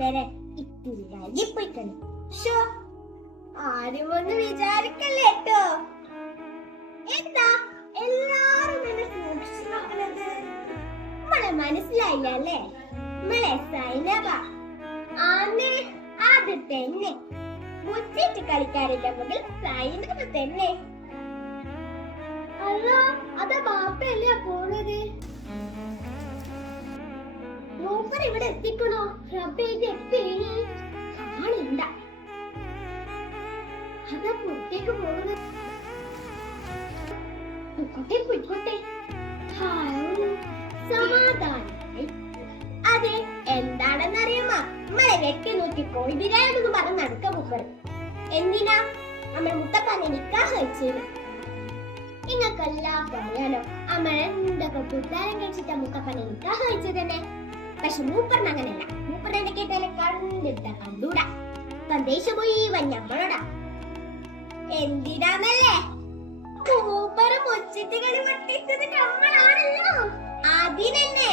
വരെ ഇത്തിരി അരിപ്പൊയ്ക്കണം. ആരും ഒന്ന് വിചാരിക്കല്ലേ കേട്ടോ. എന്താ എല്ലാരും എന്നെ സൂക്ഷിച്ചു നോക്കണത്? നമ്മളെ മനസ്സിലായില്ല അല്ലേ? നമ്മളെ സൈനബ ആന്നെ അത് തന്നെ. മുച്ചിട്ട് കളിക്കാറില്ല മകൾ സൈനബ തന്നെ. അല്ല, അതാ ബാപ്പയല്ലേ പോണത്? മൂപ്പർ ഇവിടെ എത്തിക്കണോ? റബ്ബേ, ഇത് എത്തിയില്ല. കാണില്ല. അതാ പുറത്തേക്ക് പോകുന്നത്. പൊയ്ക്കോട്ടെ. സമാധാനായി. അതെ, എന്താണെന്നറിയാമോ? നമ്മളെ വെട്ടി നോക്കി കോഴി ബിരിയാണെന്ന് പറഞ്ഞ് നടക്ക മൂപ്പർ. എന്തിനാ നമ്മൾ മുത്തപ്പനെ നിക്കാഹ് കഴിച്ചത്? നിങ്ങൾക്കെല്ലാം പറയാലോ, നമ്മൾ എന്തൊക്കെ പുത്താരം കഴിച്ചിട്ടാ മുത്തപ്പനെ നിക്കാഹ് കഴിച്ചത് തന്നെ. പക്ഷെ മൂപ്പറിന് അങ്ങനെയല്ല. മൂപ്പറിനെ കേട്ടാലെ കണ്ടൂടാ. സന്ദേശം പോയി ഞമ്മളോടാ. എന്തിനാന്നല്ലേ? മൂപ്പറ് മുച്ചിട്ട് കളി പൊട്ടിച്ചത് നമ്മളാണല്ലോ. അതിനെന്നെ